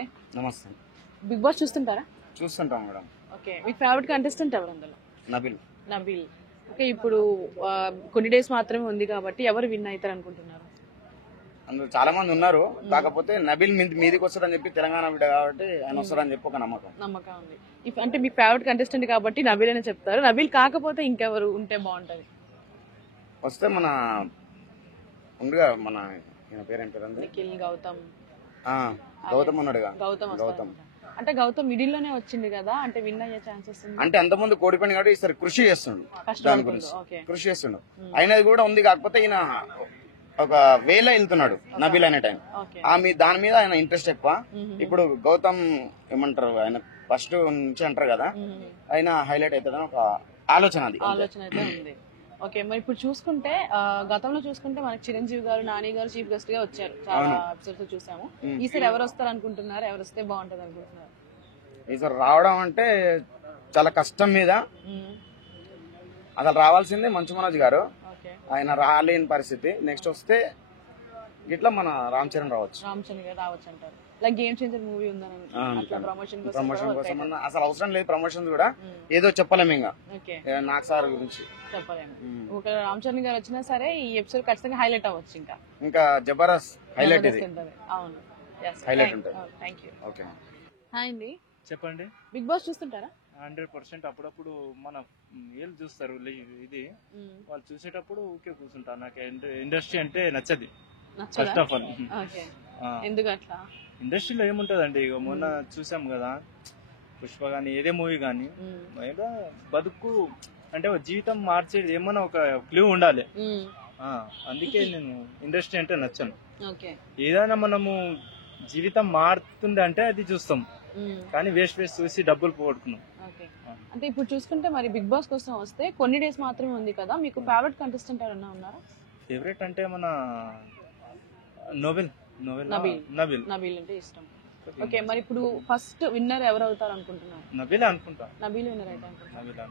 Hi. నమస్తే. Big boss చూస్తుంటారా? చూస్తుంటాం మేడం. ఓకే, మీ ఫేవరెట్ కంటెస్టెంట్ ఎవరు అందులో? నబిల్. ఓకే, ఇప్పుడు కొన్ని డేస్ మాత్రమే ఉంది కాబట్టి ఎవరు విన్ అవుతారు అనుకుంటున్నారు? అందులో చాలా మంది ఉన్నారు, కాకపోతే నబిల్ మీదికి వస్తాడని చెప్పి తెలంగాణ బిడ్డ కాబట్టి ఆయన వస్తాడని చెప్పి ఒక నమ్మకం ఉంది. అంటే మీ ఫేవరెట్ కంటెస్టెంట్ కాబట్టి నబీల్ అని చెప్తారు. నబీల్ కాకపోతే ఇంకెవరు ఉంటే బాగుంటది? వస్తే మన ఉండుగా మన పేరేం పేరు నిఖిల్, గౌతమ్ ఉన్నాడుగా. గౌతమ్ అంటే గౌతమ్ మిడిల్ లోనే వచ్చింది కదా, అంటే విన్ అయ్యే ఛాన్సెస్ ఉంది. అంటే అంతకుముందు కోడిపోయింది కాబట్టి ఈసారి కృషి చేస్తుండు, దాని గురించి కృషి చేస్తుండు. అయినది కూడా ఉంది, కాకపోతే ఈయన ఒక వేలో వెళ్తున్నాడు నబిల్ అనే టైం. దాని మీద ఆయన ఇంట్రెస్ట్ ఎక్కువ. ఇప్పుడు గౌతమ్ ఏమంటారు, ఆయన ఫస్ట్ నుంచి అంటారు కదా, ఆయన హైలైట్ అవుతాడని ఒక ఆలోచన అయితే ఉంది. ఓకే, మరి ఇప్పుడు చూసుకుంటే గతంలో చూసుకుంటే మనకి చిరంజీవి గారు, నాని గారు చీఫ్ గెస్ట్ గా వచ్చారు, చాలా ఎపిసోడ్స్ చూసాము. ఈసారి ఎవరు వస్తారు అనుకుంటున్నారు? ఎవరు వస్తే బాగుంటది అనుకుంటున్నారు? ఈసారి రావడం అంటే చాలా కష్టం మీద అసలు రావాల్సిందే మంచు మనోజ్ గారు, ఆయన రాలేని పరిస్థితి. నెక్స్ట్ వస్తే ఇట్లా మన రామ్ చరణ్ గారు రావచ్చు అంటారు. లైక్ గేమ్ చేంజర్ మూవీ ఉందని ప్రమోషన్ కోసం అసలు అవసరం లేదు, ప్రమోషన్ కూడా ఏదో చెప్పలేము ఇంకా నాకు సార్ గురించి చెప్పలేము. ఒక రామ్ చరణ్ గారు వచ్చినా సరే ఈ ఎపిసోడ్ ఖచ్చితంగా హైలైట్ అవ్వచ్చు, ఇంకా జబర్దస్త్ హైలైట్ అవును, హైలైట్ ఉంటుంది. Thank you. ఓకే, హాయ్ అండి. చెప్పండి. Big boss చూస్తుంటారా? 100% అప్పుడప్పుడు మన ఏళ్ళు చూస్తారు, ఇది వాళ్ళు చూసేటప్పుడు ఊకే కూర్చుంటా. నాకు ఇండస్ట్రీ అంటే నచ్చది ఫస్ట్ ఆఫ్ ఆల్. ఎందుకు అట్లా? ఇండస్ట్రీలో ఏముంటదండి, ఇక మొన్న చూసాం కదా పుష్ప గానీ ఏదే మూవీ గానీ, బతుకు అంటే జీవితం మార్చేది ఏమన్నా ఒక క్లూ ఉండాలి. అందుకే నేను ఇండస్ట్రీ అంటే నచ్చను. ఏదైనా మనము జీవితం మారుతుంది అంటే అది చూస్తాం, కానీ వేస్ట్ చూసి డబ్బులు పోగొట్టుకున్నాం. అంటే ఇప్పుడు చూసుకుంటే మరి బిగ్ బాస్ కోసం వస్తే కొన్ని డేస్ మాత్రమే ఉంది కదా, మీకు ఫేవరెట్ కంటెస్టెంట్ ఎవరైనా ఉన్నారా? ఫేవరెట్ అంటే మన నబిల్ అంటే ఇష్టం. ఓకే, మరి ఇప్పుడు ఫస్ట్ విన్నర్ ఎవరు అవుతారు అనుకుంటున్నారు? నబిల్ అనుకుంటా. నబిల్ విన్నర్ అయితే అనుకుంటా.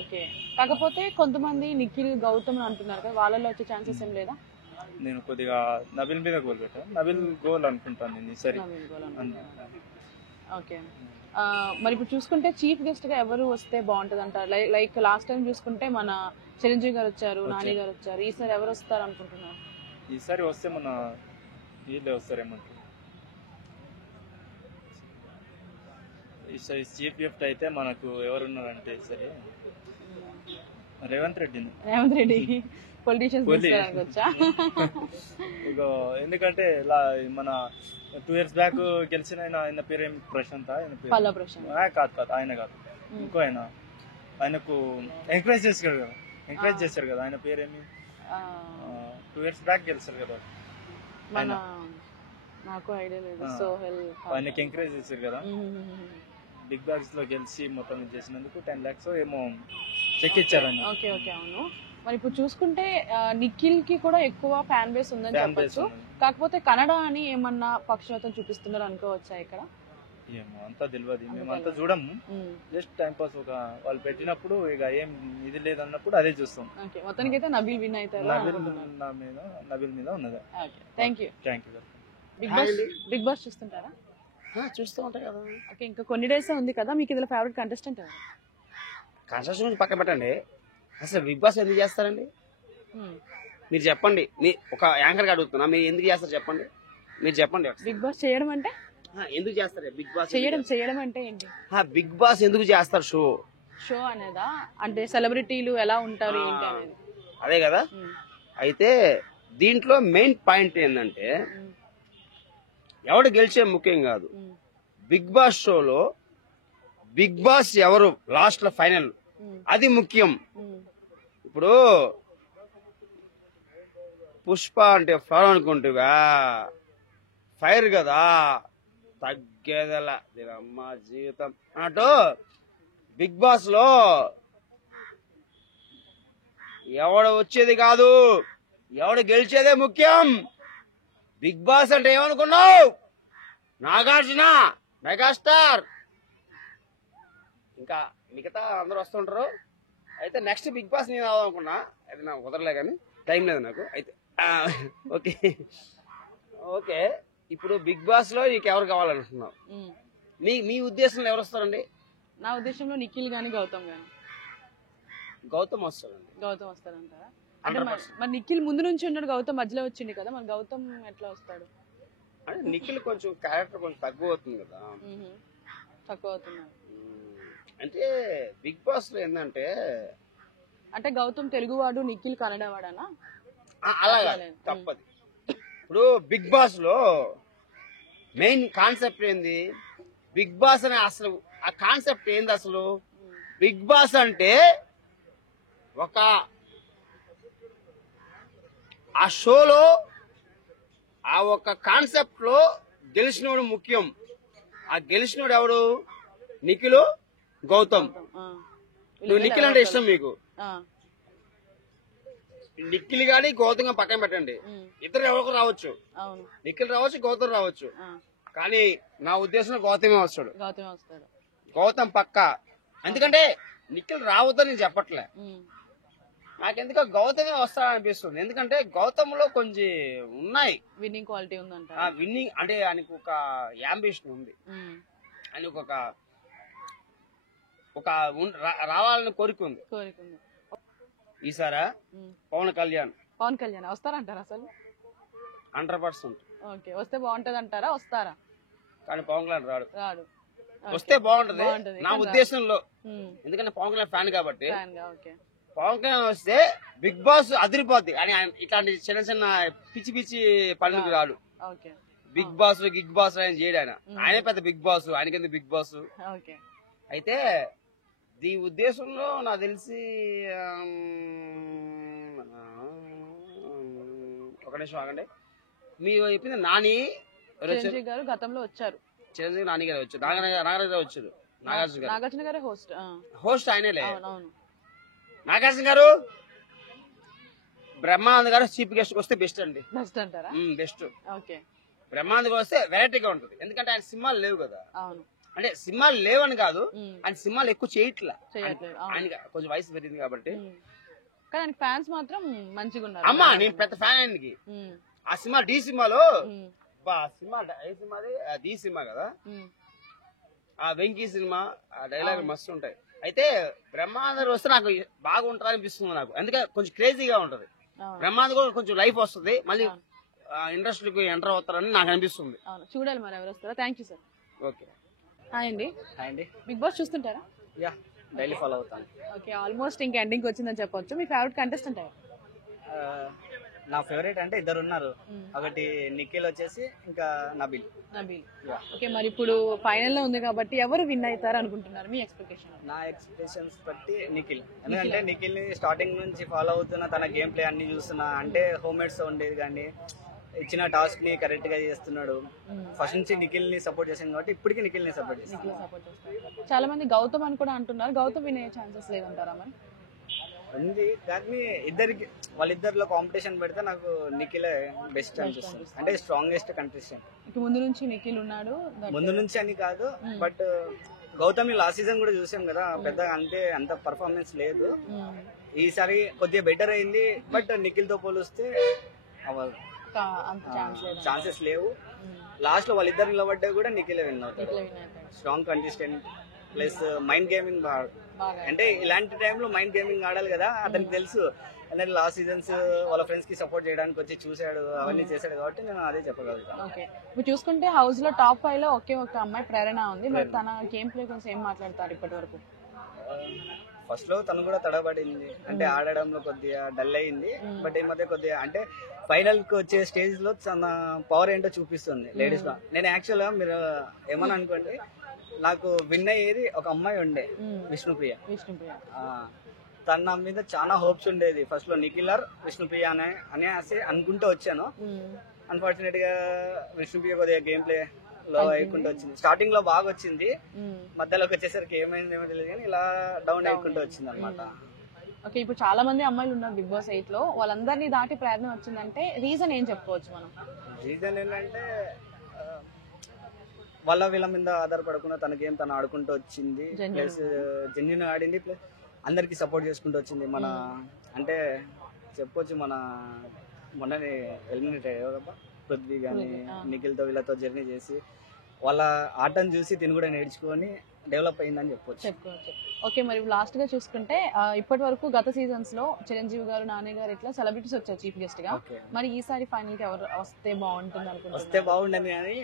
ఓకే, కాకపోతే కొంతమంది నిఖిల్, గౌతమ్ అంటున్నారు కదా, వాళ్ళలో వచ్చే ఛాన్సెస్ ఏం లేదా? నేను కొద్దిగా నబిల్ మీద గోల్ పెట్టా, నబిల్ గోల్ అనుకుంటాను నేను ఈసారి. ఓకే, మరి ఇప్పుడు చూసుకుంటే చీఫ్ గెస్ట్ గా ఎవరు వస్తే బాగుంటది అంటారు? లైక్ లాస్ట్ టైం చూసుకుంటే మన చిరంజీవి గారు వచ్చారు, నాని గారు వచ్చారు. ఈసారి ఎవరు వస్తారు అనుకుంటున్నారు? ఈసారి వస్తే మన వీళ్ళే వస్తారేమంటారు. ఈసారి చీఫ్ గెస్ట్ అయితే మనకు ఎవరున్నారంటే ఈసారి రేవంత్ రెడ్డి పొలిటీషియన్స్ వచ్చా? ఇక ఎందుకంటే ఇలా మన 2 years బ్యాక్ గెలిచిన ఆయన పేరు ఏం ప్రశాంత్? కాదు, ఆయన కాదు, ఇంకో ఆయనకు ఎంకరేజ్ చేశారు కదా, ఆయన పేరేమి 2 years బ్యాక్ గెలిచారు కదా, నాకు ఐడియా లేదు. సోహెల్ ఆయనకి ఎంకరేజ్ చేశారు కదా, బిగ్ బాస్ లో గెలిచి మొత్తం చేసినందుకు 10 lakhs ఏమో చెక్ ఇచ్చారని. ఓకే, అవును. మరి ఇప్పుడు చూసుకుంటే నిఖిల్ కి కూడా ఎక్కువ ఫ్యాన్ బేస్ ఉందని చెప్పొచ్చు, కాకపోతే కన్నడ అని ఏమన్నా పక్షపాతం చూపిస్తున్నారు అనుకోవచ్చా ఇక్కడ? ఏమో అంతా తెలియదు, మేమంతా చూడము, జస్ట్ టైం పాస్. ఒక వాళ్ళు పెట్టినప్పుడు ఇక ఏం ఇది లేదన్నప్పుడు అదే చూస్తాం. మొత్తానికి అయితే నబీల్ విన్ అవుతారు. నబీల్ మీద ఉన్నది. Thank you. బిగ్ బాస్ చూస్తుంటారా? చూస్తూ ఉంటాయి కదా. ఓకే, ఇంకా కొన్ని డేస్ ఉంది కదా, మీకు ఇందులో ఫేవరెట్ కంటెస్టెంట్ ఎవరు? కంటెస్టెంట్ పక్కన పెట్టండి, అసలు బిగ్ బాస్ ఎందుకు చేస్తారండి మీరు చెప్పండి. ఒక యాంకర్ గా అడుగుతున్నా, మీరు ఎందుకు చేస్తారు చెప్పండి, మీరు చెప్పండి. బిగ్ బాస్ చేయడం అంటే ఎందుకు చేస్తారు? బిగ్ బాస్ చేయడం అంటే ఏంటి? బిగ్ బాస్ ఎందుకు చేస్తారు? షో అనేదా? అంటే సెలబ్రిటీలు ఎలా ఉంటారు ఏంటి అనేది, అదే కదా. అయితే దీంట్లో మెయిన్ పాయింట్ ఏంటంటే ఎవడు గెలిచే ముఖ్యం కాదు. బిగ్ బాస్ షోలో బిగ్ బాస్ ఎవరు లాస్ట్ లో ఫైనల్ అది ముఖ్యం. ఇప్పుడు పుష్ప అంటే ఫైర్ అనుకుంటుగా, ఫైర్ కదా, తగ్గేదలా అమ్మ జీవితం అన్నట్టు. బిగ్ బాస్ లో ఎవడు వచ్చేది కాదు, ఎవడు గెలిచేదే ముఖ్యం. బిగ్ బాస్ అంటే ఏమనుకున్నావు? నాగార్జున, మెగాస్టార్, ఇంకా మిగతా అందరూ వస్తుంటారు. అయితే నెక్స్ట్ బిగ్ బాస్ నేను అవ్వాలనుకున్నా, అయితే నాకు కుదరలే కానీ టైం లేదు నాకు. అయితే ఓకే ఇప్పుడు బిగ్ బాస్ లో నీకు ఎవరు కావాలనుకుంటున్నావు? మీ ఉద్దేశంలో ఎవరు వస్తారండి? నా ఉద్దేశంలో నిఖిల్ గాని గౌతమ్ గాని. గౌతమ్ వస్తాడండి. గౌతమ్ వస్తారంటారా? అంటే మరి నిఖిల్ ముందు నుంచి ఉన్నాడు, గౌతమ్ మధ్యలో వచ్చింది కదా, మరి గౌతమ్ ఎట్లా వస్తాడు? అంటే నిఖిల్ కొంచెం క్యారెక్టర్ కొంచెం తక్కువ అవుతుంది కదా. తక్కువ అవుతున్నాడు అంటే బిగ్ బాస్ లో ఏంటంటే అంటే గౌతమ్ తెలుగువాడు, నిఖిల్ కన్నడ వాడనా? అలాగా తప్పది. ఇప్పుడు బిగ్ బాస్ లో మెయిన్ కాన్సెప్ట్ ఏంది? బిగ్ బాస్ అనే అసలు ఆ కాన్సెప్ట్ ఏంది అసలు? బిగ్ బాస్ అంటే ఒక ఆ షోలో ఆ ఒక కాన్సెప్ట్ లో గెలిచినోడు ముఖ్యం. ఆ గెలిచినోడు ఎవడు? నిఖిల్, గౌతమ్. నువ్వు నిఖిల్ అంటే ఇష్టం మీకు? నిఖిల్ గాని గౌతమ్ గా పక్కన పెట్టండి, ఇద్దరు ఎవరికి రావచ్చు. నిఖిల్ రావచ్చు, గౌతమ్ రావచ్చు, కానీ నా ఉద్దేశంలో గౌతమే వస్తాడు. గౌతమ్ పక్క. ఎందుకంటే నిఖిల్ రావద్దని నేను చెప్పట్లే, నాకెందుకో గౌతమే వస్తాడనిపిస్తుంది. ఎందుకంటే గౌతమ్ లో కొంచెం ఉన్నాయి, విన్నింగ్ క్వాలిటీ ఉందంట. విన్నింగ్ అంటే ఆయనకు ఒక యాంబిషన్ ఉంది, ఆయనకు ఒక రావాలని కోరిక ఉంది. ఈసారా పవన్ కళ్యాణ్ వస్తారంటారా అసలు? 100%. ఓకే, వస్తే బాగుంటది అంటారా? వస్తారా? కానీ పవన్ కళ్యాణ్ రాడు. వస్తే బాగుంటది నా ఉద్దేశంలో, ఎందుకంటే పవన్ కళ్యాణ్ ఫ్యాన్ కాబట్టి. పవన్ కళ్యాణ్ వస్తే బిగ్ బాస్ అదిరిపోద్ది. అని ఇట్లాంటి చిన్న చిన్న పిచ్చి పిచ్చి పనులకు రాడు. బిగ్ బాస్ గిగ్ బాస్ ఆయన చేయడు. ఆయనే పెద్ద బిగ్ బాస్, ఆయనకెందుకు బిగ్ బాస్. అయితే ఈ ఉద్దేశంలో నాకు తెలిసి ఒక నిమిషం ఆగండి. మీరు చెప్పింది నాని గారు గతంలో వచ్చారు, చిరంజీవి నాని గారు వచ్చారు, నాగార్జున గారు వచ్చారు. నాగార్జున గారే హోస్ట్ ఆయనేలే. నాగార్జున గారు, బ్రహ్మానంద్ గారు చీఫ్ గెస్ట్ వస్తే బెస్ట్ అండి. బెస్ట్. బ్రహ్మానంద్ గారు వస్తే వెరైటీగా ఉంటుంది. ఎందుకంటే ఆయన సినిమాలు లేవు కదా. అంటే సినిమాలు లేవని కాదు, ఆయన సినిమాలు ఎక్కువ చేయట్లా. ఆయన కొంచెం వయసు పెరిగింది కాబట్టి. ఫ్యాన్స్ మాత్రం మంచిగా ఉన్నారు. అమ్మా నేను పెద్ద ఫ్యాన్ ఆయనకి. ఆ సినిమా డి సినిమాలో డి సినిమా కదా, ఆ వెంకీ సినిమా ఆ డైలాగ్ మస్తు ఉంటాయి. అయితే బ్రహ్మానందర్ వస్తే నాకు బాగా ఉంటుందా అనిపిస్తుంది నాకు. ఎందుకంటే కొంచెం క్రేజీగా ఉంటది. బ్రహ్మానందర్ కూడా కొంచెం లైఫ్ వస్తుంది, మళ్ళీ ఇండస్ట్రీకి ఎంటర్ అవుతారని నాకు అనిపిస్తుంది. చూడాలి మరి ఎవరు వస్తారో. Thank you sir. Okay. Hi అండి. బిగ్ బాస్ చూస్తుంటారా? యా, డైలీ ఫాలో అవుతాను. ఓకే, ఆల్మోస్ట్ ఇంకా ఎండింగ్ వచ్చిందని చెప్పొచ్చు. మీ ఫేవరెట్ కంటెస్టెంట్ ఎవరు? నా ఫేవరెట్ అంటే ఇద్దరు ఉన్నారు. ఒకటి నిఖిల్ వచ్చేసి, ఇంకా నబీల్. ఓకే, మరి ఇప్పుడు ఫైనల్ లో ఉంది కాబట్టి ఎవరు విన్ అవుతారు అనుకుంటున్నారు? మీ ఎక్స్పెక్టేషన్? నా ఎక్స్పెక్టేషన్స్ బట్టి నిఖిల్. ఎందుకంటే నిఖిల్ ని స్టార్టింగ్ నుంచి ఫాలో అవుతున్నా, తన గేమ్ ప్లే అన్ని చూస్తున్నా. అంటే హోమ్ మేడ్స్ ఉండేది కానీ ఇచ్చిన టాస్క్ ని కరెక్ట్ గా చేస్తున్నాడు. ఫస్ట్ నుంచి నిఖిల్ ని సపోర్ట్ చేశాను కాబట్టి ఇప్పటికీ నిఖిల్ ని సపోర్ట్ చేస్తాను. చాలా మంది గౌతమ్ అని కూడా అంటున్నారు. గౌతమ్ వినే ఛాన్సెస్ లేదంటారా మరి? ఉంది, కానీ వాళ్ళిద్దరిలో కాంపిటీషన్ పెడితే నాకు నిఖిలే బెస్ట్ అనిపిస్తుంది. అంటే స్ట్రాంగెస్ట్ కంటెస్టెంట్. ముందు నుంచి నిఖిల్ ఉన్నాడు. ముందు నుంచి అని కాదు, బట్ గౌతమ్ లాస్ట్ సీజన్ కూడా చూసాం కదా, పెద్దగా అంత పర్ఫార్మెన్స్ లేదు. ఈసారి కొద్దిగా బెటర్ అయింది, బట్ నిఖిల్ తో పోలిస్తే ఛాన్సెస్ లేవు. లాస్ట్ లో వాళ్ళిద్దరు నిలబడ్డా కూడా నిఖిల్ విన్ అవుతాడు. Strong contestant plus mind gaming అంటే ఇలాంటి టైంలో మైండ్ గేమింగ్ ఆడాలి కదా, అతనికి తెలుసు. ఎందుకంటే లాస్ట్ సీజన్స్ వాళ్ళ ఫ్రెండ్స్ కి సపోర్ట్ చేయడానికి వచ్చి చూసాడు, అవన్నీ చేశాడు కాబట్టి నేను అదే చెప్పగలుగుతాను. ఓకే, మీరు చూసుకుంటే హౌస్ లో టాప్ 5 లో ఒకే ఒక అమ్మాయి ప్రేరణ ఉంది. మరి తన గేమ్ ప్లే గురించి ఏం మాట్లాడతారు ఇప్పటి వరకు? ఫస్ట్ లో తను కూడా తడబడింది, అంటే ఆడడంలో కొద్దిగా డల్ అయింది. బట్ ఈ మధ్య కొద్దిగా అంటే ఫైనల్ కి వచ్చే స్టేజ్ లో తన పవర్ ఏంటో చూపిస్తుంది లేడీస్ లో. నేను యాక్చువల్ గా మీరు ఏమని అనుకోండి, నాకు విన్ అయ్యేది ఒక అమ్మాయి ఉండే, విష్ణుప్రియ. తన నా మీద చాలా హోప్స్ ఉండేది. ఫస్ట్ లో నిఖిలర్ విష్ణుప్రియ అనేసి అనుకుంటూ వచ్చాను. అన్ఫార్చునేట్ గా విష్ణుప్రియ కొద్దిగా గేమ్ ప్లే లో అయ్యకుండా వచ్చింది. స్టార్టింగ్ లో బాగా వచ్చింది, మధ్యలోకి వచ్చేసరికి ఏమైంది ఏమో తెలియదు కానీ ఇలా డౌన్ అయ్యకుండా వచ్చింది అనమాట. ఓకే, ఇప్పుడు చాలా మంది అమ్మాయిలు ఉన్నారు బిగ్ బాస్ 8 లో, వాళ్ళందరినీ దాటి ప్రయత్నం వచ్చిందంటే రీజన్ ఏం చెప్పుకోవచ్చు మనం? రీజన్ ఏంటంటే వాళ్ళ వీళ్ళ మీద ఆధారపడకుండా తన గేమ్ తను ఆడుకుంటూ వచ్చింది. ప్లస్ జెన్యున్ ఆడింది, ప్లస్ అందరికి సపోర్ట్ చేసుకుంటూ వచ్చింది. మన అంటే చెప్పొచ్చు, మన మొన్ననే ఎలిమినేట్ అయ్యారు పృథ్వీ గానీ ఆ. నిఖిల్ తో వీళ్ళతో జర్నీ చేసి వాళ్ళ ఆటను చూసి తిని కూడా నేర్చుకొని డెవలప్ అయిందని చెప్పొచ్చు. చెప్పుకోవచ్చు. ఓకే, మరి లాస్ట్ గా చూసుకుంటే ఇప్పటి వరకు గత సీజన్స్ లో చిరంజీవి గారు, నాని గారు ఇట్లా సెలబ్రిటీస్ వచ్చారు చీఫ్ గెస్ట్ గా. ఓకే. మరి ఈసారి ఫైనల్ కి ఎవరు వస్తే బాగుంటుంది వస్తే అనుకుంటున్నారు? బాగుండని కానీ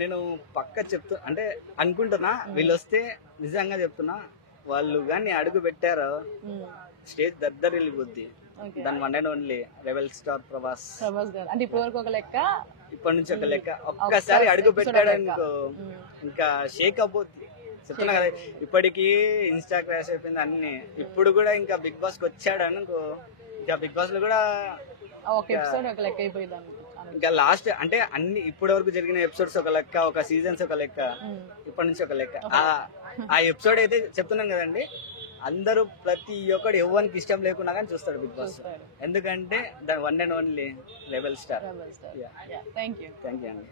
నేను పక్క అంటే అనుకుంటున్నా వీళ్ళు వస్తే నిజంగా చెప్తున్నా వాళ్ళు కానీ అడుగు పెట్టారో స్టేజ్ దద్దరు వెళ్ళిపోద్ది. ఓకే. దాని one and only rebel star Prabhas. Prabhas గారు అంటే ఇప్పటి వరకు ఒక లెక్క, ఇప్పటి నుంచి ఒక లెక్క, ఒక్కసారి అడుగు పెట్టాడు అనుకో ఇంకా షేక్ అయిపోద్ది. చెప్తున్నా కదా ఇప్పటికి ఇన్స్టా క్రాష్ అయిపోయింది అన్ని. ఇప్పుడు కూడా ఇంకా బిగ్ బాస్ కి వచ్చాడు అనుకో ఇంకా బిగ్ బాస్ లో కూడా ఒక ఎపిసోడ్ ఒక లెక్క అయిపోయింది ఇంకా లాస్ట్ అంటే అన్ని ఇప్పటి వరకు జరిగిన ఎపిసోడ్స్ ఒక లెక్క, ఒక సీజన్స్ ఒక లెక్క, ఇప్పటి నుంచి ఒక లెక్క. ఆ ఎపిసోడ్ అయితే చెప్తున్నాం కదండి, అందరూ ప్రతి ఒక్కడు ఎవరికి ఇష్టం లేకున్నా కానీ చూస్తాడు బిగ్ బాస్. ఎందుకంటే దాని one and only rebel star. Thank you. Thank you అండి.